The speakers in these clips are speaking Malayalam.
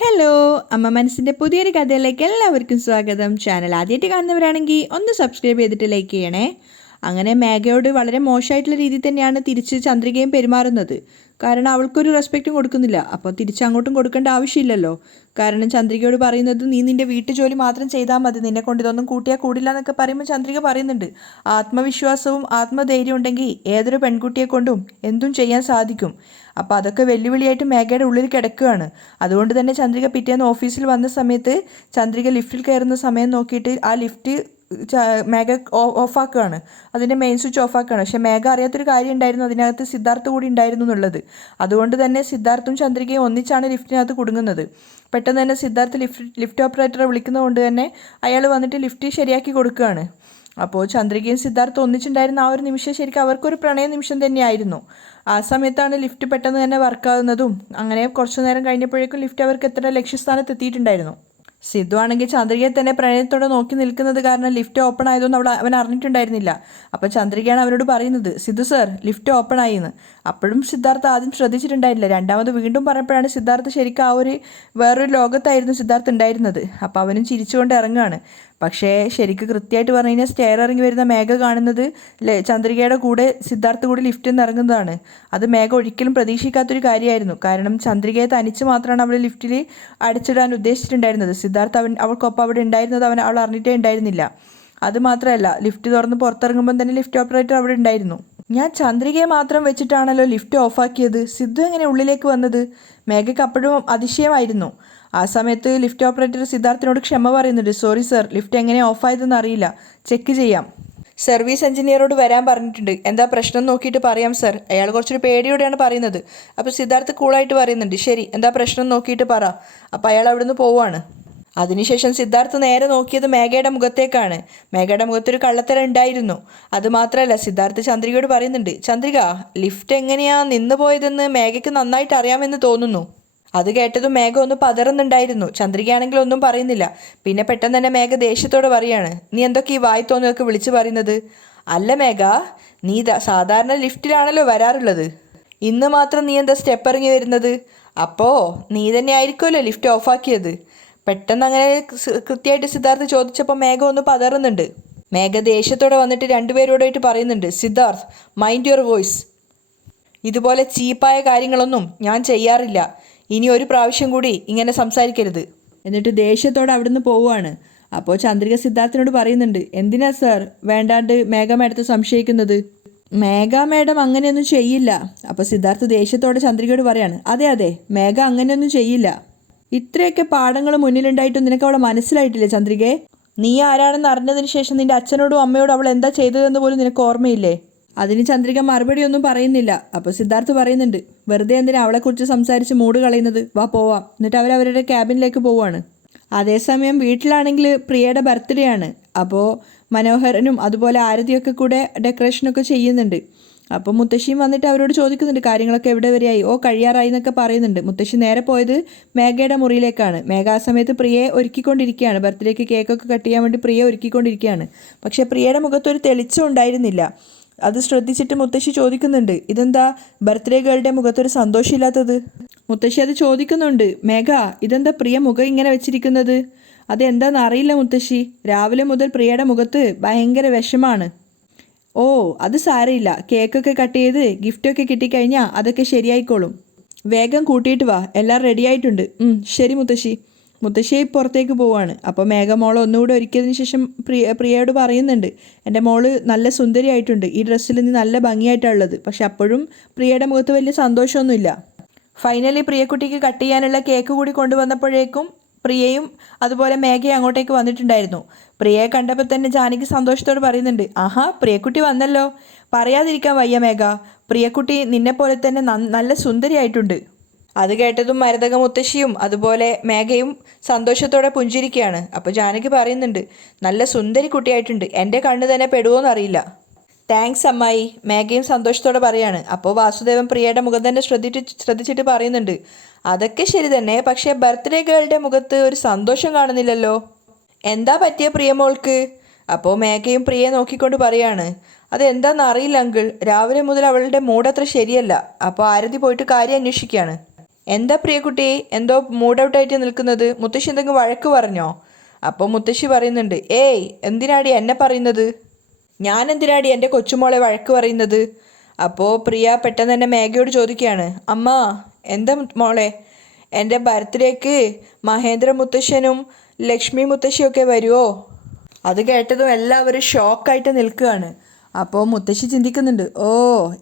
ഹലോ, അമ്മ മനസ്സിൻ്റെ പുതിയൊരു കഥയിലേക്ക് എല്ലാവർക്കും സ്വാഗതം. ചാനൽ ആദ്യമായിട്ട് കാണുന്നവരാണെങ്കിൽ ഒന്ന് സബ്സ്ക്രൈബ് ചെയ്തിട്ട് ലൈക്ക് ചെയ്യണേ. അങ്ങനെ മേഘയോട് വളരെ മോശമായിട്ടുള്ള രീതിയിൽ തന്നെയാണ് തിരിച്ച് ചന്ദ്രികയും പെരുമാറുന്നത്. കാരണം അവൾക്കൊരു റെസ്പെക്റ്റും കൊടുക്കുന്നില്ല. അപ്പോൾ തിരിച്ചങ്ങോട്ടും കൊടുക്കേണ്ട ആവശ്യമില്ലല്ലോ. കാരണം ചന്ദ്രികയോട് പറയുന്നത് നീ നിൻ്റെ വീട്ടു ജോലി മാത്രം ചെയ്താൽ മതി, നിന്നെ കൊണ്ട് ഇതൊന്നും കൂട്ടിയാൽ കൂടില്ല എന്നൊക്കെ പറയുമ്പോൾ ചന്ദ്രിക പറയുന്നുണ്ട്, ആത്മവിശ്വാസവും ആത്മധൈര്യം ഉണ്ടെങ്കിൽ ഏതൊരു പെൺകുട്ടിയെ കൊണ്ടും എന്തും ചെയ്യാൻ സാധിക്കും. അപ്പോൾ അതൊക്കെ വെല്ലുവിളിയായിട്ട് മേഘയുടെ ഉള്ളിൽ കിടക്കുകയാണ്. അതുകൊണ്ട് തന്നെ ചന്ദ്രിക പിറ്റേന്ന് ഓഫീസിൽ വന്ന സമയത്ത് ചന്ദ്രിക ലിഫ്റ്റിൽ കയറുന്ന സമയം നോക്കിയിട്ട് ആ ലിഫ്റ്റ് മേഘ ഓഫാക്കുകയാണ്, അതിൻ്റെ മെയിൻ സ്വിച്ച് ഓഫാക്കുകയാണ്. പക്ഷേ മേഘ അറിയാത്തൊരു കാര്യം ഉണ്ടായിരുന്നു, അതിനകത്ത് സിദ്ധാർത്ഥ് കൂടി ഉണ്ടായിരുന്നു എന്നുള്ളത്. അതുകൊണ്ട് തന്നെ സിദ്ധാർത്ഥും ചന്ദ്രികയും ഒന്നിച്ചാണ് ലിഫ്റ്റിനകത്ത് കുടുങ്ങുന്നത്. പെട്ടെന്ന് തന്നെ സിദ്ധാർത്ഥ് ലിഫ്റ്റ് ഓപ്പറേറ്ററെ വിളിക്കുന്നതുകൊണ്ട് തന്നെ അയാൾ വന്നിട്ട് ലിഫ്റ്റ് ശരിയാക്കി കൊടുക്കുകയാണ്. അപ്പോൾ ചന്ദ്രികയും സിദ്ധാർത്ഥും ഒന്നിച്ചുണ്ടായിരുന്ന ആ ഒരു നിമിഷം ശരിക്കും അവർക്കൊരു പ്രണയ നിമിഷം തന്നെയായിരുന്നു. ആ സമയത്താണ് ലിഫ്റ്റ് പെട്ടെന്ന് തന്നെ വർക്കാവുന്നതും. അങ്ങനെ കുറച്ചു നേരം കഴിഞ്ഞപ്പോഴേക്കും ലിഫ്റ്റ് അവർക്ക് എത്ര ലക്ഷ്യസ്ഥാനത്ത് എത്തിയിട്ടുണ്ടായിരുന്നു. സിദ്ധു ആണെങ്കിൽ ചന്ദ്രികയെ തന്നെ പ്രണയത്തോടെ നോക്കി നിൽക്കുന്നത് കാരണം ലിഫ്റ്റ് ഓപ്പൺ ആയതൊന്നും അവൻ അറിഞ്ഞിട്ടുണ്ടായിരുന്നില്ല. അപ്പോൾ ചന്ദ്രികയാണ് അവരോട് പറയുന്നത്, സിദ്ധു സർ ലിഫ്റ്റ് ഓപ്പൺ ആയിന്ന്. അപ്പോഴും സിദ്ധാർത്ഥ് ആദ്യം ശ്രദ്ധിച്ചിട്ടുണ്ടായിരുന്നില്ല. രണ്ടാമത് വീണ്ടും പറഞ്ഞപ്പോഴാണ് സിദ്ധാർത്ഥ് ശരിക്കും ആ ഒരു വേറൊരു ലോകത്തായിരുന്നു സിദ്ധാർത്ഥ് ഉണ്ടായിരുന്നത്. അപ്പോൾ അവനും ചിരിച്ചുകൊണ്ട് ഇറങ്ങുകയാണ്. പക്ഷേ ശരിക്കും കൃത്യമായിട്ട് പറഞ്ഞു കഴിഞ്ഞാൽ സ്റ്റെയർ ഇറങ്ങി വരുന്ന മേഘ കാണുന്നത് ചന്ദ്രികയുടെ കൂടെ സിദ്ധാർത്ഥ് കൂടി ലിഫ്റ്റിൽ നിന്ന് ഇറങ്ങുന്നതാണ്. അത് മേഘ ഒരിക്കലും പ്രതീക്ഷിക്കാത്തൊരു കാര്യമായിരുന്നു. കാരണം ചന്ദ്രികയെ തനിച്ച് മാത്രമാണ് അവൾ ലിഫ്റ്റിൽ അടിച്ചിടാൻ ഉദ്ദേശിച്ചിട്ടുണ്ടായിരുന്നത്. സിദ്ധാർത്ഥ് അവൾക്കൊപ്പം അവിടെ ഉണ്ടായിരുന്നത് അവൾ അറിഞ്ഞിട്ടേ ഉണ്ടായിരുന്നില്ല. അതുമാത്രമല്ല, ലിഫ്റ്റ് തുറന്ന് പുറത്തിറങ്ങുമ്പം തന്നെ ലിഫ്റ്റ് ഓപ്പറേറ്റർ അവിടെ ഉണ്ടായിരുന്നു. ഞാൻ ചന്ദ്രികയെ മാത്രം വെച്ചിട്ടാണല്ലോ ലിഫ്റ്റ് ഓഫാക്കിയത്, സിദ്ധു എങ്ങനെ ഉള്ളിലേക്ക് വന്നത്? മേഘയ്ക്ക് അപ്പോഴും അതിശയമായിരുന്നു. ആ സമയത്ത് ലിഫ്റ്റ് ഓപ്പറേറ്റർ സിദ്ധാർത്ഥിനോട് ക്ഷമ പറയുന്നുണ്ട്, സോറി സർ, ലിഫ്റ്റ് എങ്ങനെ ഓഫായതെന്ന് അറിയില്ല, ചെക്ക് ചെയ്യാം. സർവീസ് എഞ്ചിനീയറോട് വരാൻ പറഞ്ഞിട്ടുണ്ട്, എന്താ പ്രശ്നം നോക്കിയിട്ട് പറയാം സർ. അയാൾ കുറച്ചൊരു പേടിയോടെയാണ് പറയുന്നത്. അപ്പോൾ സിദ്ധാർത്ഥ് കൂളായിട്ട് പറയുന്നുണ്ട്, ശരി, എന്താ പ്രശ്നം നോക്കിയിട്ട് പറ. അപ്പോൾ അയാൾ അവിടുന്ന് പോവുകയാണ്. അതിനുശേഷം സിദ്ധാർത്ഥ് നേരെ നോക്കിയത് മേഘയുടെ മുഖത്തേക്കാണ്. മേഘയുടെ മുഖത്തൊരു കള്ളത്തരം ഉണ്ടായിരുന്നു. അതുമാത്രമല്ല, സിദ്ധാർത്ഥ് ചന്ദ്രികയോട് പറയുന്നുണ്ട്, ചന്ദ്രിക, ലിഫ്റ്റ് എങ്ങനെയാ നിന്ന് പോയതെന്ന് മേഘയ്ക്ക് നന്നായിട്ട് അറിയാമെന്ന് തോന്നുന്നു. അത് കേട്ടതും മേഘ ഒന്ന് പതറുന്നുണ്ടായിരുന്നു. ചന്ദ്രികയാണെങ്കിൽ ഒന്നും പറയുന്നില്ല. പിന്നെ പെട്ടെന്ന് തന്നെ മേഘ ദേഷ്യത്തോടെ പറയാണ്, നീ എന്തൊക്കെ ഈ വായി തോന്നുകൾക്ക് വിളിച്ചു പറയുന്നത്? അല്ല മേഘ, നീ സാധാരണ ലിഫ്റ്റിലാണല്ലോ വരാറുള്ളത്, ഇന്ന് മാത്രം നീ എന്താ സ്റ്റെപ്പ് ഇറങ്ങി വരുന്നത്? അപ്പോൾ നീ തന്നെ ആയിരിക്കുമല്ലോ ലിഫ്റ്റ് ഓഫാക്കിയത്. പെട്ടെന്ന് അങ്ങനെ കൃത്യമായിട്ട് സിദ്ധാർത്ഥ് ചോദിച്ചപ്പോൾ മേഘ ഒന്ന് പതറുന്നുണ്ട്. മേഘ ദേഷ്യത്തോടെ വന്നിട്ട് രണ്ടുപേരോടായിട്ട് പറയുന്നുണ്ട്, സിദ്ധാർത്ഥ്, മൈൻഡ് യുവർ വോയിസ്. ഇതുപോലെ ചീപ്പായ കാര്യങ്ങളൊന്നും ഞാൻ ചെയ്യാറില്ല. ഇനി ഒരു പ്രാവശ്യം കൂടി ഇങ്ങനെ സംസാരിക്കരുത്. എന്നിട്ട് ദേഷ്യത്തോടെ അവിടുന്ന് പോവുകയാണ്. അപ്പോൾ ചന്ദ്രിക സിദ്ധാർത്ഥിനോട് പറയുന്നുണ്ട്, എന്തിനാ സർ വേണ്ടാണ്ട് മേഘ മേഡത്തെ സംശയിക്കുന്നത്? മേഘ മേഡം അങ്ങനെയൊന്നും ചെയ്യില്ല. അപ്പോൾ സിദ്ധാർത്ഥ് ദേഷ്യത്തോടെ ചന്ദ്രികയോട് പറയാണ്, അതെ അതെ, മേഘ അങ്ങനെയൊന്നും ചെയ്യില്ല. ഇത്രയൊക്കെ പാഠങ്ങൾ മുന്നിലുണ്ടായിട്ടും നിനക്ക് അവളെ മനസ്സിലായിട്ടില്ലേ ചന്ദ്രികയെ? നീ ആരാണെന്ന് അറിഞ്ഞതിന് ശേഷം നിന്റെ അച്ഛനോടും അമ്മയോടും അവൾ എന്താ ചെയ്തതെന്ന് പോലും നിനക്ക് ഓർമ്മയില്ലേ? അതിന് ചന്ദ്രിക മറുപടി ഒന്നും പറയുന്നില്ല. അപ്പോൾ സിദ്ധാർത്ഥ് പറയുന്നുണ്ട്, വെറുതെ എന്തിനാ അവളെക്കുറിച്ച് സംസാരിച്ച് മൂഡ് കളയുന്നത്, വാ പോവാം. എന്നിട്ട് അവരവരുടെ ക്യാബിനിലേക്ക് പോവാണ്. അതേസമയം വീട്ടിലാണെങ്കിൽ പ്രിയയുടെ ബർത്ത്ഡേ ആണ്. അപ്പോൾ മനോഹരനും അതുപോലെ ആരതിയൊക്കെ കൂടെ ഡെക്കറേഷനൊക്കെ ചെയ്യുന്നുണ്ട്. അപ്പോൾ മുത്തശ്ശിയും വന്നിട്ട് അവരോട് ചോദിക്കുന്നുണ്ട്, കാര്യങ്ങളൊക്കെ എവിടെ വരെയായി? ഓ, കഴിയാറായി എന്നൊക്കെ പറയുന്നുണ്ട്. മുത്തശ്ശി നേരെ പോയത് മേഘയുടെ മുറിയിലേക്കാണ്. മേഘ ആ സമയത്ത് പ്രിയയെ ഒരുക്കിക്കൊണ്ടിരിക്കുകയാണ്. ബർത്ത്ഡേക്ക് കേക്കൊക്കെ കട്ട് ചെയ്യാൻ വേണ്ടി പ്രിയ ഒരുക്കിക്കൊണ്ടിരിക്കുകയാണ്. പക്ഷേ പ്രിയയുടെ മുഖത്തൊരു തെളിച്ചം ഉണ്ടായിരുന്നില്ല. അത് ശ്രദ്ധിച്ചിട്ട് മുത്തശ്ശി ചോദിക്കുന്നുണ്ട്, ഇതെന്താ ബർത്ത്ഡേ ഗേളുടെ മുഖത്തൊരു സന്തോഷമില്ലാത്തത്? മുത്തശ്ശി അത് ചോദിക്കുന്നുണ്ട്, മേഘ, ഇതെന്താ പ്രിയ മുഖം ഇങ്ങനെ വെച്ചിരിക്കുന്നത്? അതെന്താണെന്ന് അറിയില്ല മുത്തശ്ശി, രാവിലെ മുതൽ പ്രിയയുടെ മുഖത്ത് ഭയങ്കര വിഷമാണ്. ഓ, അത് സാരമില്ല, കേക്കൊക്കെ കട്ട് ചെയ്ത് ഗിഫ്റ്റൊക്കെ കിട്ടിക്കഴിഞ്ഞാൽ അതൊക്കെ ശരിയായിക്കോളും. വേഗം കൂട്ടിയിട്ട് വാ, എല്ലാം റെഡി ആയിട്ടുണ്ട്. ശരി മുത്തശ്ശി. മുത്തശ്ശി പുറത്തേക്ക് പോവാണ്. അപ്പോൾ മേഘമോളെ ഒന്നുകൂടെ ഒരുക്കിയതിന് ശേഷം പ്രിയയോട് പറയുന്നുണ്ട്, എൻ്റെ മോള് നല്ല സുന്ദരിയായിട്ടുണ്ട്, ഈ ഡ്രസ്സിൽ നീ നല്ല ഭംഗിയായിട്ടുള്ളത്. പക്ഷെ അപ്പോഴും പ്രിയയുടെ മുഖത്ത് വലിയ സന്തോഷമൊന്നുമില്ല. ഫൈനലി പ്രിയക്കുട്ടിക്ക് കട്ട് ചെയ്യാനുള്ള കേക്ക് കൂടി കൊണ്ടുവന്നപ്പോഴേക്കും പ്രിയയും അതുപോലെ മേഘയും അങ്ങോട്ടേക്ക് വന്നിട്ടുണ്ടായിരുന്നു. പ്രിയയെ കണ്ടപ്പോൾ തന്നെ ജാനകി സന്തോഷത്തോട് പറയുന്നുണ്ട്, ആഹാ, പ്രിയക്കുട്ടി വന്നല്ലോ, പറയാതിരിക്കാൻ വയ്യ മേഘ, പ്രിയക്കുട്ടി നിന്നെപ്പോലെ തന്നെ നല്ല സുന്ദരിയായിട്ടുണ്ട്. അത് കേട്ടതും മരതക മുത്തശ്ശിയും അതുപോലെ മേഘയും സന്തോഷത്തോടെ പുഞ്ചിരിക്കുകയാണ്. അപ്പോൾ ജാനകി പറയുന്നുണ്ട്, നല്ല സുന്ദരി കുട്ടിയായിട്ടുണ്ട്, എൻ്റെ കണ്ണ് തന്നെ പെടുവോന്നറിയില്ല. താങ്ക്സ് അമ്മായി, മേഘയും സന്തോഷത്തോടെ പറയാണ്. അപ്പോൾ വാസുദേവൻ പ്രിയയുടെ മുഖം തന്നെ ശ്രദ്ധിച്ചിട്ട് പറയുന്നുണ്ട്, അതൊക്കെ ശരി തന്നെ, പക്ഷേ ബർത്ത്ഡേ ഗേളുടെ മുഖത്ത് ഒരു സന്തോഷം കാണുന്നില്ലല്ലോ, എന്താ പറ്റിയ പ്രിയമോൾക്ക്? അപ്പോൾ മേഘയും പ്രിയയെ നോക്കിക്കൊണ്ട് പറയാണ്, അതെന്താണെന്ന് അറിയില്ല അങ്കിൾ, രാവിലെ മുതൽ അവളുടെ മൂഡ് അത്ര ശരിയല്ല. അപ്പോൾ ആരതി പോയിട്ട് കാര്യം അന്വേഷിക്കുകയാണ്. എന്താ പ്രിയക്കുട്ടി, എന്തോ മൂഡ് ഔട്ടായിട്ട് നിൽക്കുന്നത്? മുത്തശ്ശി എന്തെങ്കിലും വഴക്ക് പറഞ്ഞോ? അപ്പോൾ മുത്തശ്ശി പറയുന്നുണ്ട്, ഏയ് എന്തിനാടി എന്നെ പറയുന്നത്? ഞാൻ എന്തിനാടി എൻ്റെ കൊച്ചുമോളെ വഴക്ക് പറയുന്നത്? അപ്പോൾ പ്രിയ പെട്ടെന്ന് തന്നെ മേഘയോട് ചോദിക്കുകയാണ്, അമ്മ എന്താ മോളെ, എൻ്റെ ബർത്ത്ഡേക്ക് മഹേന്ദ്ര മുത്തശ്ശനും ലക്ഷ്മി മുത്തശ്ശിയൊക്കെ വരുമോ? അത് കേട്ടതും എല്ലാവരും ഷോക്കായിട്ട് നിൽക്കുകയാണ്. അപ്പോൾ മുത്തശ്ശി ചിന്തിക്കുന്നുണ്ട്, ഓ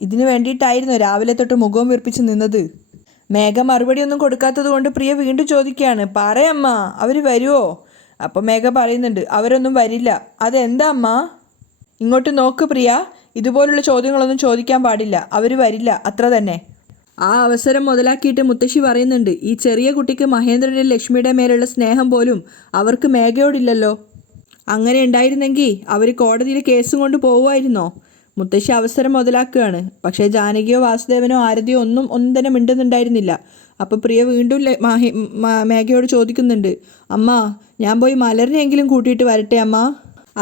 ഇതിന് വേണ്ടിയിട്ടായിരുന്നു രാവിലെ തൊട്ട് മുഖവും വീർപ്പിച്ച് നിന്നത്. മേഘ മറുപടി ഒന്നും കൊടുക്കാത്തത് കൊണ്ട് പ്രിയ വീണ്ടും ചോദിക്കുകയാണ്, പറയമ്മ അവർ വരുമോ? അപ്പോൾ മേഘ പറയുന്നുണ്ട്, അവരൊന്നും വരില്ല. അതെന്താ അമ്മ? ഇങ്ങോട്ട് നോക്ക് പ്രിയ, ഇതുപോലുള്ള ചോദ്യങ്ങളൊന്നും ചോദിക്കാൻ പാടില്ല. അവർ വരില്ല, അത്ര തന്നെ. ആ അവസരം മുതലാക്കിയിട്ട് മുത്തശ്ശി പറയുന്നുണ്ട്, ഈ ചെറിയ കുട്ടിക്ക് മഹേന്ദ്രൻ്റെ ലക്ഷ്മിയുടെ മേലുള്ള സ്നേഹം പോലും അവർക്ക് മേഘയോടില്ലല്ലോ. അങ്ങനെ ഉണ്ടായിരുന്നെങ്കിൽ അവർ കോടതിയിൽ കേസും കൊണ്ട് പോവുമായിരുന്നോ? മുത്തശ്ശി അവസരം മുതലാക്കുകയാണ്. പക്ഷേ ജാനകിയോ വാസുദേവനോ ആരതിയോ ഒന്നും തന്നെ മിണ്ടുന്നുണ്ടായിരുന്നില്ല. അപ്പോൾ പ്രിയ വീണ്ടും മേഘയോട് ചോദിക്കുന്നുണ്ട്, അമ്മ ഞാൻ പോയി മലറിനെങ്കിലും കൂട്ടിയിട്ട് വരട്ടെ അമ്മ?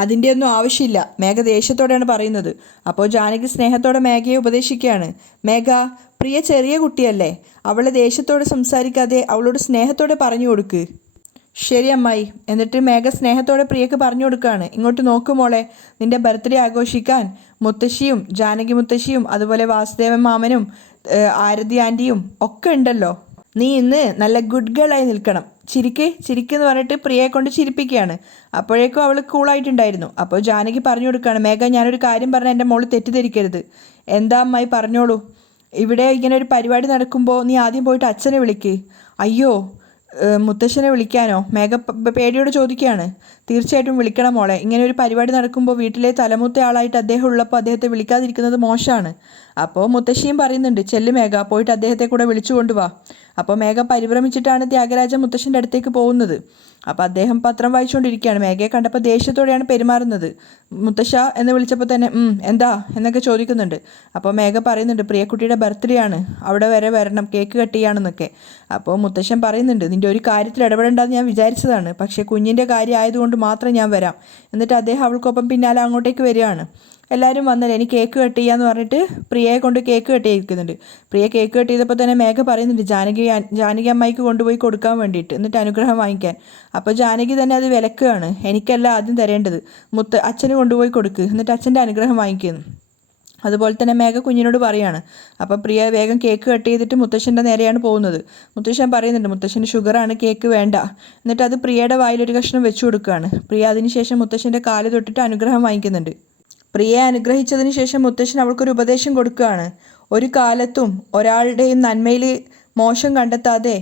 അതിൻ്റെ ഒന്നും ആവശ്യമില്ല, മേഘ ദേഷ്യത്തോടെയാണ് പറയുന്നത്. അപ്പോൾ ജാനകി സ്നേഹത്തോടെ മേഘയെ ഉപദേശിക്കുകയാണ്, മേഘ പ്രിയ ചെറിയ കുട്ടിയല്ലേ, അവളെ ദേഷ്യത്തോടെ സംസാരിക്കാതെ അവളോട് സ്നേഹത്തോടെ പറഞ്ഞു കൊടുക്ക്. ശരി അമ്മായി. എന്നിട്ട് മേഘ സ്നേഹത്തോടെ പ്രിയക്ക് പറഞ്ഞു കൊടുക്കുകയാണ്, ഇങ്ങോട്ട് നോക്കുമോളെ, നിന്റെ ബർത്ത്ഡേ ആഘോഷിക്കാൻ മുത്തശ്ശിയും ജാനകി മുത്തശ്ശിയും അതുപോലെ വാസുദേവൻ മാമനും ആരതി ആൻറ്റിയും ഒക്കെ ഉണ്ടല്ലോ. നീ ഇന്ന് നല്ല ഗുഡ് ഗേളായി നിൽക്കണം. ചിരിക്കെന്ന് പറഞ്ഞിട്ട് പ്രിയയെ കൊണ്ട് ചിരിപ്പിക്കുകയാണ്. അപ്പോഴേക്കും അവൾ കൂളായിട്ടുണ്ടായിരുന്നു. അപ്പോൾ ജാനകി പറഞ്ഞു കൊടുക്കുകയാണ്, മേഘ ഞാനൊരു കാര്യം പറഞ്ഞാൽ എൻ്റെ മോള് തെറ്റിദ്ധരിക്കരുത്. എന്താ അമ്മായി പറഞ്ഞോളൂ. ഇവിടെ ഇങ്ങനെ ഒരു പരിപാടി നടക്കുമ്പോൾ നീ ആദ്യം പോയിട്ട് അച്ഛനെ വിളിക്ക്. അയ്യോ മുത്തശ്ശനെ വിളിക്കാനോ? മേഘ പേടിയോട് ചോദിക്കുകയാണ്. തീർച്ചയായിട്ടും വിളിക്കണം മോളെ. ഇങ്ങനെ ഒരു പരിപാടി നടക്കുമ്പോൾ വീട്ടിലെ തലമൂത്ത ആളായിട്ട് അദ്ദേഹം ഉള്ളപ്പോൾ അദ്ദേഹത്തെ വിളിക്കാതിരിക്കുന്നത് മോശമാണ്. അപ്പോൾ മുത്തശ്ശിയും പറയുന്നുണ്ട്, ചെല്ലു മേഘ, പോയിട്ട് അദ്ദേഹത്തെ കൂടെ വിളിച്ചു കൊണ്ടുവാ. അപ്പോൾ മേഘ പരിഭ്രമിച്ചിട്ടാണ് ത്യാഗരാജൻ മുത്തശ്ശൻ്റെ അടുത്തേക്ക് പോകുന്നത്. അപ്പോൾ അദ്ദേഹം പത്രം വായിച്ചുകൊണ്ടിരിക്കുകയാണ്. മേഘയെ കണ്ടപ്പോൾ ദേഷ്യത്തോടെയാണ് പെരുമാറുന്നത്. മുത്തശ്ശ എന്ന് വിളിച്ചപ്പോൾ തന്നെ എന്താ എന്നൊക്കെ ചോദിക്കുന്നുണ്ട്. അപ്പോൾ മേഘ പറയുന്നുണ്ട്, പ്രിയക്കുട്ടിയുടെ ബർത്ത്ഡേ ആണ്, അവിടെ വരെ വരണം, കേക്ക് കട്ട് ചെയ്യാണെന്നൊക്കെ. അപ്പോൾ മുത്തശ്ശൻ പറയുന്നുണ്ട്, നിൻ്റെ ഒരു കാര്യത്തിൽ ഇടപെടേണ്ടെന്ന് ഞാൻ വിചാരിച്ചതാണ്, പക്ഷേ കുഞ്ഞിൻ്റെ കാര്യം ആയതുകൊണ്ട് മാത്രം ഞാൻ വരാം. എന്നിട്ട് അദ്ദേഹം അവൾക്കൊപ്പം പിന്നാലെ അങ്ങോട്ടേക്ക് വരികയാണ്. എല്ലാവരും വന്നല്ലേ, എനിക്ക് കേക്ക് കട്ട് ചെയ്യാന്ന് പറഞ്ഞിട്ട് പ്രിയയെ കൊണ്ട് കേക്ക് കട്ട് ചെയ്യിക്കുന്നുണ്ട്. പ്രിയ കേക്ക് കട്ട് ചെയ്തപ്പോൾ തന്നെ മേഘ പറയുന്നുണ്ട് ജാനകി അമ്മായിക്ക് കൊണ്ടുപോയി കൊടുക്കാൻ വേണ്ടിയിട്ട്, എന്നിട്ട് അനുഗ്രഹം വാങ്ങിക്കാൻ. അപ്പോൾ ജാനകി തന്നെ അത് വിലക്കുകയാണ്, എനിക്കല്ല ആദ്യം തരേണ്ടത്, അച്ഛന് കൊണ്ടുപോയി കൊടുക്ക്, എന്നിട്ട് അച്ഛൻ്റെ അനുഗ്രഹം വാങ്ങിക്കുന്നു. അതുപോലെ തന്നെ മേഘ കുഞ്ഞിനോട് പറയാണ്. അപ്പോൾ പ്രിയ വേഗം കേക്ക് കട്ട് ചെയ്തിട്ട് മുത്തശ്ശൻ്റെ നേരെയാണ് പോകുന്നത്. മുത്തശ്ശൻ പറയുന്നുണ്ട്, മുത്തശ്ശന് ഷുഗറാണ്, കേക്ക് വേണ്ട. എന്നിട്ട് അത് പ്രിയയുടെ വായിലൊരു കഷ്ണം വെച്ചു കൊടുക്കുകയാണ്. പ്രിയ അതിനുശേഷം മുത്തശ്ശൻ്റെ കാല് തൊട്ടിട്ട് അനുഗ്രഹം വാങ്ങിക്കുന്നുണ്ട്. പ്രിയയെ അനുഗ്രഹിച്ചതിന് ശേഷം മുത്തശ്ശൻ അവൾക്കൊരു ഉപദേശം കൊടുക്കുകയാണ്. ഒരു കാലത്തും ഒരാളുടെയും നന്മയിൽ മോശം കണ്ടെത്താതെ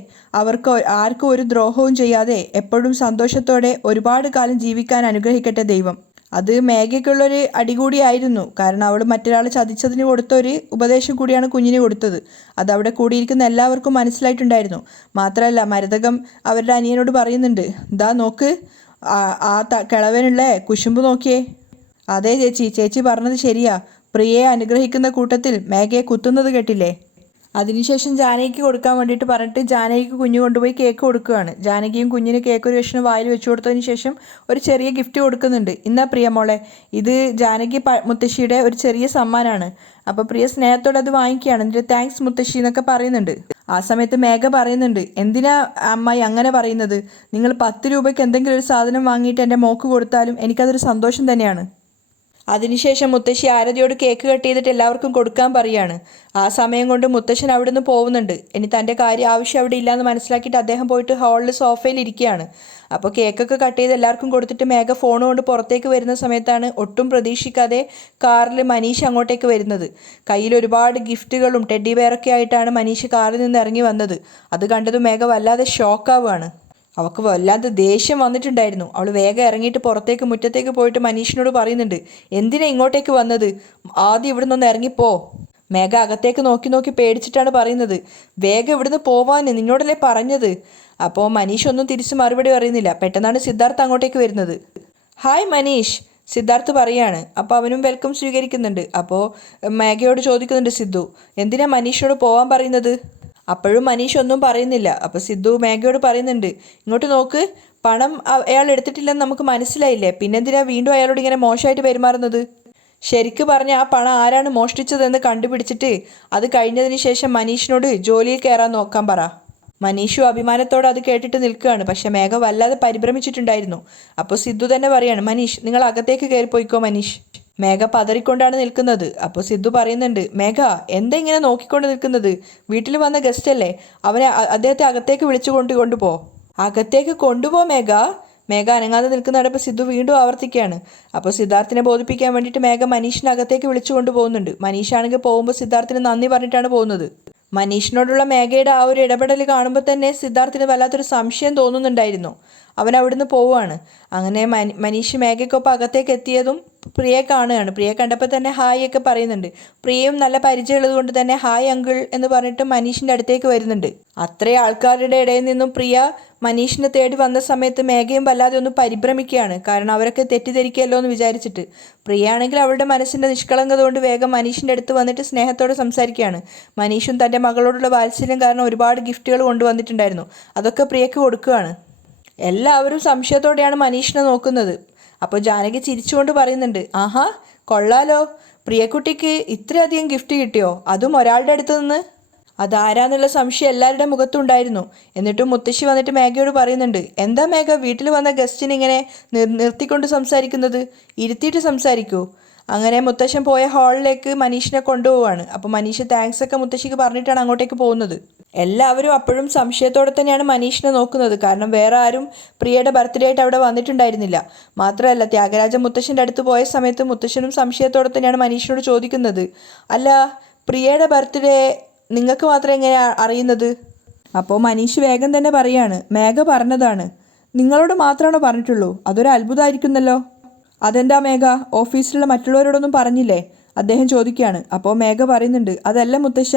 ആർക്കും ഒരു ദ്രോഹവും ചെയ്യാതെ എപ്പോഴും സന്തോഷത്തോടെ ഒരുപാട് കാലം ജീവിക്കാൻ അനുഗ്രഹിക്കട്ടെ ദൈവം. അത് മേഘയ്ക്കുള്ളൊരു അടികൂടിയായിരുന്നു. കാരണം അവൾ മറ്റൊരാൾ ചതിച്ചതിന് കൊടുത്ത ഒരു ഉപദേശം കൂടിയാണ് കുഞ്ഞിന് കൊടുത്തത്. അത് അവിടെ കൂടിയിരിക്കുന്ന എല്ലാവർക്കും മനസ്സിലായിട്ടുണ്ടായിരുന്നു. മാത്രമല്ല മരതകം അവരുടെ അനിയനോട് പറയുന്നുണ്ട്, ദാ നോക്ക്, ആ കിളവനുള്ള കുശുമ്പ് നോക്കിയേ. അതെ ചേച്ചി പറഞ്ഞത് ശരിയാ, പ്രിയയെ അനുഗ്രഹിക്കുന്ന കൂട്ടത്തിൽ മേഘയെ കുത്തുന്നത് കേട്ടില്ലേ? അതിനുശേഷം ജാനകിക്ക് കൊടുക്കാൻ വേണ്ടിയിട്ട് പറഞ്ഞിട്ട് ജാനകിക്ക് കുഞ്ഞു കൊണ്ടുപോയി കേക്ക് കൊടുക്കുകയാണ്. ജാനകിയും കുഞ്ഞിന് കേക്ക് ഒരു കഷ്ണം വായിൽ വെച്ചു കൊടുത്തതിന് ശേഷം ഒരു ചെറിയ ഗിഫ്റ്റ് കൊടുക്കുന്നുണ്ട്. ഇന്നാ പ്രിയ മോളെ, ഇത് ജാനകി മുത്തശ്ശിയുടെ ഒരു ചെറിയ സമ്മാനമാണ്. അപ്പോൾ പ്രിയ സ്നേഹത്തോടെ അത് വാങ്ങിക്കുകയാണ്. എന്നിട്ട് താങ്ക്സ് മുത്തശ്ശി എന്നൊക്കെ പറയുന്നുണ്ട്. ആ സമയത്ത് മേഘ പറയുന്നുണ്ട്, എന്തിനാ അമ്മായി അങ്ങനെ പറയുന്നത്? നിങ്ങൾ 10 രൂപയ്ക്ക് എന്തെങ്കിലും ഒരു സാധനം വാങ്ങിയിട്ട് എൻ്റെ മോക്ക് കൊടുത്താലും എനിക്കതൊരു സന്തോഷം തന്നെയാണ്. അതിനുശേഷം മുത്തശ്ശി ആരതിയോട് കേക്ക് കട്ട് ചെയ്തിട്ട് എല്ലാവർക്കും കൊടുക്കാൻ പറയുകയാണ്. ആ സമയം കൊണ്ട് മുത്തശ്ശൻ അവിടെ നിന്ന് പോകുന്നുണ്ട്. ഇനി തൻ്റെ കാര്യം ആവശ്യം അവിടെ ഇല്ലയെന്ന് മനസ്സിലാക്കിയിട്ട് അദ്ദേഹം പോയിട്ട് ഹാളിൽ സോഫയിൽ ഇരിക്കുകയാണ്. അപ്പോൾ കേക്കൊക്കെ കട്ട് ചെയ്ത് എല്ലാവർക്കും കൊടുത്തിട്ട് മേഘ ഫോൺ കൊണ്ട് പുറത്തേക്ക് വരുന്ന സമയത്താണ് ഒട്ടും പ്രതീക്ഷിക്കാതെ കാറിൽ മനീഷ് അങ്ങോട്ടേക്ക് വരുന്നത്. കയ്യിൽ ഒരുപാട് ഗിഫ്റ്റുകളും ടെഡ്ഡി ബെയറൊക്കെ ആയിട്ടാണ് മനീഷ് കാറിൽ നിന്ന് ഇറങ്ങി വന്നത്. അത് കണ്ടതും മേഘ വല്ലാതെ ഷോക്കാവുകയാണ്. അവൾക്ക് വല്ലാതെ ദേഷ്യം വന്നിട്ടുണ്ടായിരുന്നു. അവൾ വേഗം ഇറങ്ങിയിട്ട് പുറത്തേക്ക് മുറ്റത്തേക്ക് പോയിട്ട് മനീഷിനോട് പറയുന്നുണ്ട്, എന്തിനാ ഇങ്ങോട്ടേക്ക് വന്നത്? ആദ്യം ഇവിടെ നിന്ന് ഇറങ്ങിപ്പോ. മേഘ അകത്തേക്ക് നോക്കി പേടിച്ചിട്ടാണ് പറയുന്നത്, വേഗം ഇവിടുന്ന് പോവാൻ നിന്നോടല്ലേ പറഞ്ഞത്. അപ്പോൾ മനീഷ് ഒന്നും തിരിച്ച് മറുപടി പറയുന്നില്ല. പെട്ടെന്നാണ് സിദ്ധാർത്ഥ് അങ്ങോട്ടേക്ക് വരുന്നത്. ഹായ് മനീഷ്, സിദ്ധാർത്ഥ് പറയാണ്. അപ്പോൾ അവനും വെൽക്കം സ്വീകരിക്കുന്നുണ്ട്. അപ്പോൾ മേഘയോട് ചോദിക്കുന്നുണ്ട് സിദ്ധു, എന്തിനാ മനീഷിനോട് പോകാൻ പറയുന്നത്? അപ്പോഴും മനീഷ് ഒന്നും പറയുന്നില്ല. അപ്പോൾ സിദ്ധു മേഘയോട് പറയുന്നുണ്ട്, ഇങ്ങോട്ട് നോക്ക്, പണം അയാൾ എടുത്തിട്ടില്ലെന്ന് നമുക്ക് മനസ്സിലായില്ലേ, പിന്നെന്തിനാ വീണ്ടും അയാളോട് ഇങ്ങനെ മോശമായിട്ട് പെരുമാറുന്നത്? ശരിക്ക് പറഞ്ഞാൽ ആ പണം ആരാണ് മോഷ്ടിച്ചതെന്ന് കണ്ടുപിടിച്ചിട്ട് അത് കഴിഞ്ഞതിന് ശേഷം മനീഷിനോട് ജോലിയിൽ കയറാൻ നോക്കാൻ പറ. മനീഷു അഭിമാനത്തോടെ അത് കേട്ടിട്ട് നിൽക്കുകയാണ്. പക്ഷെ മേഘ വല്ലാതെ പരിഭ്രമിച്ചിട്ടുണ്ടായിരുന്നു. അപ്പോൾ സിദ്ധു തന്നെ പറയാണ്, മനീഷ് നിങ്ങൾ അകത്തേക്ക് കയറിപ്പോയിക്കോ മനീഷ്. മേഘ പതറിക്കൊണ്ടാണ് നിൽക്കുന്നത്. അപ്പോൾ സിദ്ധു പറയുന്നുണ്ട്, മേഘ എന്താ ഇങ്ങനെ നോക്കിക്കൊണ്ട് നിൽക്കുന്നത്? വീട്ടിൽ വന്ന ഗസ്റ്റ് അല്ലേ, അദ്ദേഹത്തെ അകത്തേക്ക് വിളിച്ചു കൊണ്ടുപോ. അകത്തേക്ക് കൊണ്ടുപോ മേഘ. മേഘ അനങ്ങാതെ നിൽക്കുന്നിടപ്പോൾ സിദ്ധു വീണ്ടും ആവർത്തിക്കുകയാണ്. അപ്പോൾ സിദ്ധാർത്ഥിനെ ബോധിപ്പിക്കാൻ വേണ്ടിയിട്ട് മേഘ മനീഷിനെ അകത്തേക്ക് വിളിച്ചു കൊണ്ടുപോകുന്നുണ്ട്. മനീഷാണെങ്കിൽ പോകുമ്പോൾ സിദ്ധാർത്ഥിന് നന്ദി പറഞ്ഞിട്ടാണ് പോകുന്നത്. മനീഷിനോടുള്ള മേഘയുടെ ആ ഒരു ഇടപെടൽ കാണുമ്പോൾ തന്നെ സിദ്ധാർത്ഥിന് വല്ലാത്തൊരു സംശയം തോന്നുന്നുണ്ടായിരുന്നു. അവൻ അവിടുന്ന് പോവുകയാണ്. അങ്ങനെ മനീഷ് മേഘയ്ക്കൊപ്പം അകത്തേക്ക് എത്തിയതും പ്രിയയെ കാണുകയാണ്. പ്രിയയെ കണ്ടപ്പോൾ തന്നെ ഹായ് ഒക്കെ പറയുന്നുണ്ട്. പ്രിയയും നല്ല പരിചയമുള്ളത് കൊണ്ട് തന്നെ ഹായ് അങ്കിൾ എന്ന് പറഞ്ഞിട്ട് മനീഷിൻ്റെ അടുത്തേക്ക് വരുന്നുണ്ട്. അത്രയും ആൾക്കാരുടെ ഇടയിൽ നിന്നും പ്രിയ മനീഷിനെ തേടി വന്ന സമയത്ത് മേഘയും വല്ലാതെ ഒന്ന് പരിഭ്രമിക്കുകയാണ്. കാരണം അവരൊക്കെ തെറ്റിദ്ധരിക്കുമല്ലോ എന്ന് വിചാരിച്ചിട്ട്. പ്രിയയാണെങ്കിൽ അവളുടെ മനസ്സിൻ്റെ നിഷ്കളങ്കത കൊണ്ട് വേഗം മനീഷിൻ്റെ അടുത്ത് വന്നിട്ട് സ്നേഹത്തോടെ സംസാരിക്കുകയാണ്. മനീഷും തൻ്റെ മകളോടുള്ള വാത്സല്യം കാരണം ഒരുപാട് ഗിഫ്റ്റുകൾ കൊണ്ടുവന്നിട്ടുണ്ടായിരുന്നു. അതൊക്കെ പ്രിയക്ക് കൊടുക്കുകയാണ്. എല്ലാവരും സംശയത്തോടെയാണ് മനീഷിനെ നോക്കുന്നത്. അപ്പോൾ ജാനകി ചിരിച്ചുകൊണ്ട് പറയുന്നുണ്ട്, ആഹാ കൊള്ളാലോ, പ്രിയക്കുട്ടിക്ക് ഇത്രയധികം ഗിഫ്റ്റ് കിട്ടിയോ, അതും ഒരാളുടെ അടുത്ത് നിന്ന്. അതാരാന്നുള്ള സംശയം എല്ലാവരുടെ മുഖത്തുണ്ടായിരുന്നു. എന്നിട്ടും മുത്തശ്ശി വന്നിട്ട് മേഘയോട് പറയുന്നുണ്ട്, എന്താ മേഘ വീട്ടിൽ വന്ന ഗസ്റ്റിന് ഇങ്ങനെ നിർത്തിക്കൊണ്ട് സംസാരിക്കുന്നത്, ഇരുത്തിയിട്ട് സംസാരിക്കൂ. അങ്ങനെ മുത്തശ്ശൻ പോയ ഹാളിലേക്ക് മനീഷിനെ കൊണ്ടുപോവാണ്. അപ്പോൾ മനീഷ് താങ്ക്സ് ഒക്കെ മുത്തശ്ശിക്ക് പറഞ്ഞിട്ടാണ് അങ്ങോട്ടേക്ക് പോകുന്നത്. എല്ലാവരും അപ്പോഴും സംശയത്തോടെ തന്നെയാണ് മനീഷിനെ നോക്കുന്നത്. കാരണം വേറെ ആരും പ്രിയയുടെ ബർത്ത്ഡേ ആയിട്ട് അവിടെ വന്നിട്ടുണ്ടായിരുന്നില്ല. മാത്രമല്ല ത്യാഗരാജ മുത്തശ്ശൻ്റെ അടുത്ത് പോയ സമയത്ത് മുത്തശ്ശനും സംശയത്തോടെ തന്നെയാണ് മനീഷിനോട് ചോദിക്കുന്നത്, അല്ല പ്രിയയുടെ ബർത്ത്ഡേ നിങ്ങൾക്ക് മാത്രം എങ്ങനെയാണ് അറിയുന്നത്? അപ്പോൾ മനീഷ് വേഗം തന്നെ പറയാണ്, മേഘ പറഞ്ഞതാണ്. നിങ്ങളോട് മാത്രമാണോ പറഞ്ഞിട്ടുള്ളൂ? അതൊരു അത്ഭുതമായിരിക്കുന്നല്ലോ. അതെന്താ മേഘ, ഓഫീസിലുള്ള മറ്റുള്ളവരോടൊന്നും പറഞ്ഞില്ലേ? അദ്ദേഹം ചോദിക്കുകയാണ്. അപ്പോൾ മേഘ പറയുന്നുണ്ട്, അതല്ല മുത്തശ്ശ,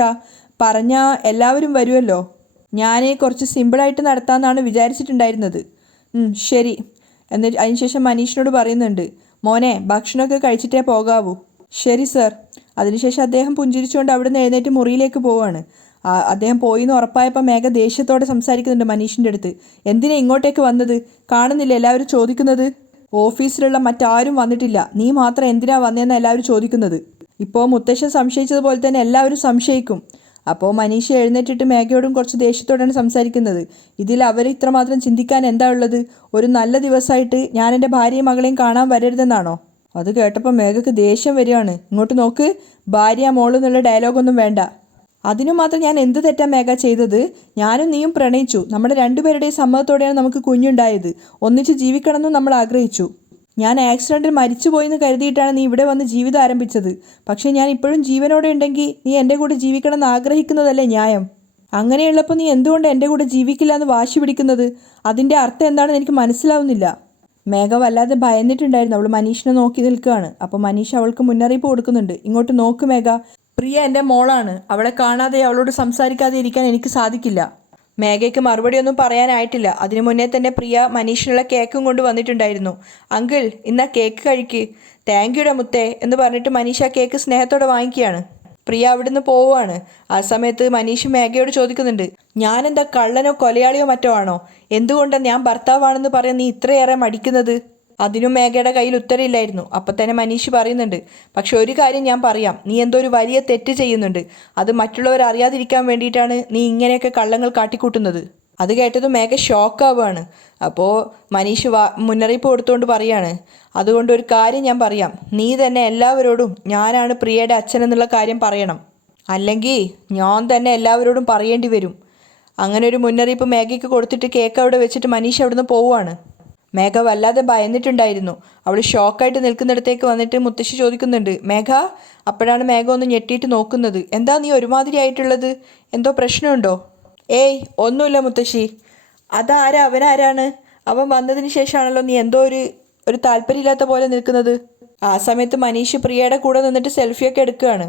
പറഞ്ഞാൽ എല്ലാവരും വരുമല്ലോ. ഞാൻ കുറച്ച് സിമ്പിളായിട്ട് നടത്താമെന്നാണ് വിചാരിച്ചിട്ടുണ്ടായിരുന്നത്. ശരി. എന്നിട്ട് അതിനുശേഷം മനീഷിനോട് പറയുന്നുണ്ട്, മോനെ ഭക്ഷണമൊക്കെ കഴിച്ചിട്ടേ പോകാവൂ. ശരി സർ. അതിനുശേഷം അദ്ദേഹം പുഞ്ചിരിച്ചുകൊണ്ട് അവിടുന്ന് എഴുന്നേറ്റ് മുറിയിലേക്ക് പോവുകയാണ്. അദ്ദേഹം പോയി എന്ന് ഉറപ്പായപ്പോൾ മേഘ ദേഷ്യത്തോടെ സംസാരിക്കുന്നുണ്ട് മനീഷിൻ്റെ അടുത്ത്. എന്തിനാ ഇങ്ങോട്ടേക്ക് വന്നത്? കാണുന്നില്ല എല്ലാവരും ചോദിക്കുന്നത്. ഓഫീസിലുള്ള മറ്റാരും വന്നിട്ടില്ല, നീ മാത്രം എന്തിനാ വന്നതെന്ന് എല്ലാവരും ചോദിക്കുന്നത്. ഇപ്പോൾ മുത്തശ്ശൻ സംശയിച്ചതുപോലെ തന്നെ എല്ലാവരും സംശയിക്കും. അപ്പോൾ മനീഷ എഴുന്നേറ്റിട്ട് മേഘയോടും കുറച്ച് ദേഷ്യത്തോടെയാണ് സംസാരിക്കുന്നത്. ഇതിൽ അവർ ഇത്രമാത്രം ചിന്തിക്കാൻ എന്താ ഉള്ളത്? ഒരു നല്ല ദിവസമായിട്ട് ഞാൻ എൻ്റെ ഭാര്യയും മകളെയും കാണാൻ വരരുതെന്നാണോ? അത് കേട്ടപ്പോൾ മേഘയ്ക്ക് ദേഷ്യം വരികയാണ്. ഇങ്ങോട്ട് നോക്ക്, ഭാര്യ മോള് എന്നുള്ള ഡയലോഗൊന്നും വേണ്ട. അതിനു മാത്രം ഞാൻ എന്ത് തെറ്റാ മേഘ ചെയ്തത്? ഞാനും നീയും പ്രണയിച്ചു. നമ്മുടെ രണ്ടുപേരുടെയും സമ്മതത്തോടെയാണ് നമുക്ക് കുഞ്ഞുണ്ടായത്. ഒന്നിച്ച് ജീവിക്കണമെന്നും നമ്മൾ ആഗ്രഹിച്ചു. ഞാൻ ആക്സിഡൻറ്റിൽ മരിച്ചുപോയെന്ന് കരുതിയിട്ടാണ് നീ ഇവിടെ വന്ന് ജീവിതം ആരംഭിച്ചത്. പക്ഷേ ഞാൻ ഇപ്പോഴും ജീവനോടെ ഉണ്ടെങ്കിൽ നീ എൻ്റെ കൂടെ ജീവിക്കണമെന്ന് ആഗ്രഹിക്കുന്നതല്ലേ ന്യായം? അങ്ങനെയുള്ളപ്പോൾ നീ എന്തുകൊണ്ട് എൻ്റെ കൂടെ ജീവിക്കില്ല എന്ന് വാശി പിടിക്കുന്നത്? അതിൻ്റെ അർത്ഥം എന്താണെന്ന് എനിക്ക് മനസ്സിലാവുന്നില്ല. മേഘ വല്ലാതെ ഭയന്നിട്ടുണ്ടായിരുന്നു. അവൾ മനീഷിനെ നോക്കി നിൽക്കുകയാണ്. അപ്പോൾ മനീഷ് അവൾക്ക് മുന്നറിയിപ്പ് കൊടുക്കുന്നുണ്ട്. ഇങ്ങോട്ട് നോക്ക് മേഘ, പ്രിയ എൻ്റെ മോളാണ്. അവളെ കാണാതെ അവളോട് സംസാരിക്കാതെ ഇരിക്കാൻ എനിക്ക് സാധിക്കില്ല. മേഘയ്ക്ക് മറുപടിയൊന്നും പറയാനായിട്ടില്ല. അതിനു മുന്നേ തന്നെ പ്രിയ മനീഷിനുള്ള കേക്കും കൊണ്ട് വന്നിട്ടുണ്ടായിരുന്നു. അങ്കിൾ ഇന്നാ കേക്ക് കഴിക്ക്. താങ്ക് യുടാ മുത്തേ എന്ന് പറഞ്ഞിട്ട് മനീഷ കേക്ക് സ്നേഹത്തോടെ വാങ്ങിക്കുകയാണ്. പ്രിയ അവിടുന്ന് പോവുകയാണ്. ആ സമയത്ത് മനീഷ് മേഘയോട് ചോദിക്കുന്നുണ്ട്, ഞാനെന്താ കള്ളനോ കൊലയാളിയോ മറ്റോ ആണോ? എന്തുകൊണ്ടാണ് ഞാൻ ഭർത്താവാണെന്ന് പറയാൻ നീ ഇത്രയേറെ മടിക്കുന്നത്? അതിനും മേഘയുടെ കയ്യിൽ ഉത്തരമില്ലായിരുന്നു. അപ്പം തന്നെ മനീഷ് പറയുന്നുണ്ട്, പക്ഷെ ഒരു കാര്യം ഞാൻ പറയാം, നീ എന്തോ ഒരു വലിയ തെറ്റ് ചെയ്യുന്നുണ്ട്. അത് മറ്റുള്ളവർ അറിയാതിരിക്കാൻ വേണ്ടിയിട്ടാണ് നീ ഇങ്ങനെയൊക്കെ കള്ളങ്ങൾ കാട്ടിക്കൂട്ടുന്നത്. അത് കേട്ടതും മേഘ ഷോക്കാവുകയാണ്. അപ്പോൾ മനീഷ് മുന്നറിയിപ്പ് കൊടുത്തുകൊണ്ട് പറയാണ്, അതുകൊണ്ട് ഒരു കാര്യം ഞാൻ പറയാം, നീ തന്നെ എല്ലാവരോടും ഞാനാണ് പ്രിയയുടെ അച്ഛനെന്നുള്ള കാര്യം പറയണം, അല്ലെങ്കിൽ ഞാൻ തന്നെ എല്ലാവരോടും പറയേണ്ടി വരും. അങ്ങനെ ഒരു മുന്നറിയിപ്പ് മേഘയ്ക്ക് കൊടുത്തിട്ട് കേക്ക് അവിടെ വെച്ചിട്ട് മനീഷ് അവിടുന്ന് പോവുകയാണ്. മേഘ വല്ലാതെ ഭയന്നിട്ടുണ്ടായിരുന്നു. അവൾ ഷോക്കായിട്ട് നിൽക്കുന്നിടത്തേക്ക് വന്നിട്ട് മുത്തശ്ശി ചോദിക്കുന്നുണ്ട്, മേഘ. അപ്പോഴാണ് മേഘ ഒന്ന് ഞെട്ടിയിട്ട് നോക്കുന്നത്. എന്താ നീ ഒരുമാതിരി ആയിട്ടുള്ളത്? എന്തോ പ്രശ്നമുണ്ടോ? ഏയ് ഒന്നുമില്ല മുത്തശ്ശി. അതാരാ? അവനാരാണ്? അവൻ വന്നതിന് ശേഷമാണല്ലോ നീ എന്തോ ഒരു താല്പര്യമില്ലാത്ത പോലെ നിൽക്കുന്നത്. ആ സമയത്ത് മനീഷ് പ്രിയയുടെ കൂടെ നിന്നിട്ട് സെൽഫിയൊക്കെ എടുക്കുകയാണ്.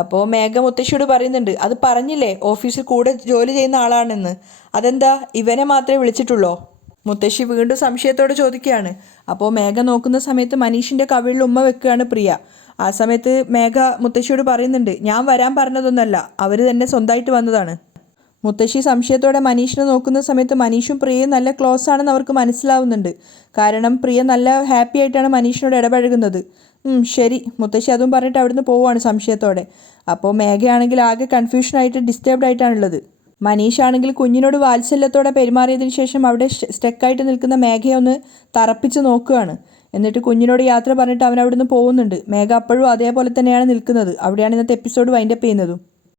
അപ്പോൾ മേഘ മുത്തശ്ശിയോട് പറയുന്നുണ്ട്, അത് പറഞ്ഞില്ലേ ഓഫീസിൽ കൂടെ ജോലി ചെയ്യുന്ന ആളാണെന്ന്. അതെന്താ ഇവനെ മാത്രമേ വിളിച്ചിട്ടുള്ളോ? മുത്തശ്ശി വീണ്ടും സംശയത്തോടെ ചോദിക്കുകയാണ്. അപ്പോൾ മേഘ നോക്കുന്ന സമയത്ത് മനീഷിൻ്റെ കവിളിൽ ഉമ്മ വെക്കുകയാണ് പ്രിയ. ആ സമയത്ത് മേഘ മുത്തശ്ശിയോട് പറയുന്നുണ്ട്, ഞാൻ വരാൻ പറഞ്ഞതൊന്നല്ല, അവർ തന്നെ സ്വന്തമായിട്ട് വന്നതാണ്. മുത്തശ്ശി സംശയത്തോടെ മനീഷിനെ നോക്കുന്ന സമയത്ത് മനീഷും പ്രിയയും നല്ല ക്ലോസ് ആണെന്ന് അവർക്ക് മനസ്സിലാവുന്നുണ്ട്. കാരണം പ്രിയ നല്ല ഹാപ്പി ആയിട്ടാണ് മനീഷിനോട് ഇടപഴകുന്നത്. ശരി. മുത്തശ്ശി അതും പറഞ്ഞിട്ട് അവിടുന്ന് പോവുകയാണ് സംശയത്തോടെ. അപ്പോൾ മേഘയാണെങ്കിൽ ആകെ കൺഫ്യൂഷനായിട്ട് ഡിസ്റ്റർബ്ഡ് ആയിട്ടാണുള്ളത്. മനീഷാണെങ്കിൽ കുഞ്ഞിനോട് വാത്സല്യത്തോടെ പെരുമാറിയതിനു ശേഷം അവിടെ സ്റ്റക്കായിട്ട് നിൽക്കുന്ന മേഘയെ ഒന്ന് തറപ്പിച്ച് നോക്കുകയാണ്. എന്നിട്ട് കുഞ്ഞിനോട് യാത്ര പറഞ്ഞിട്ട് അവൻ അവിടുന്ന് പോകുന്നുണ്ട്. മേഘ അപ്പോഴും അതേപോലെ തന്നെയാണ് നിൽക്കുന്നത്. അവിടെയാണ് ഇന്നത്തെ എപ്പിസോഡ് വൈൻഡപ്പ് ചെയ്യുന്നതും.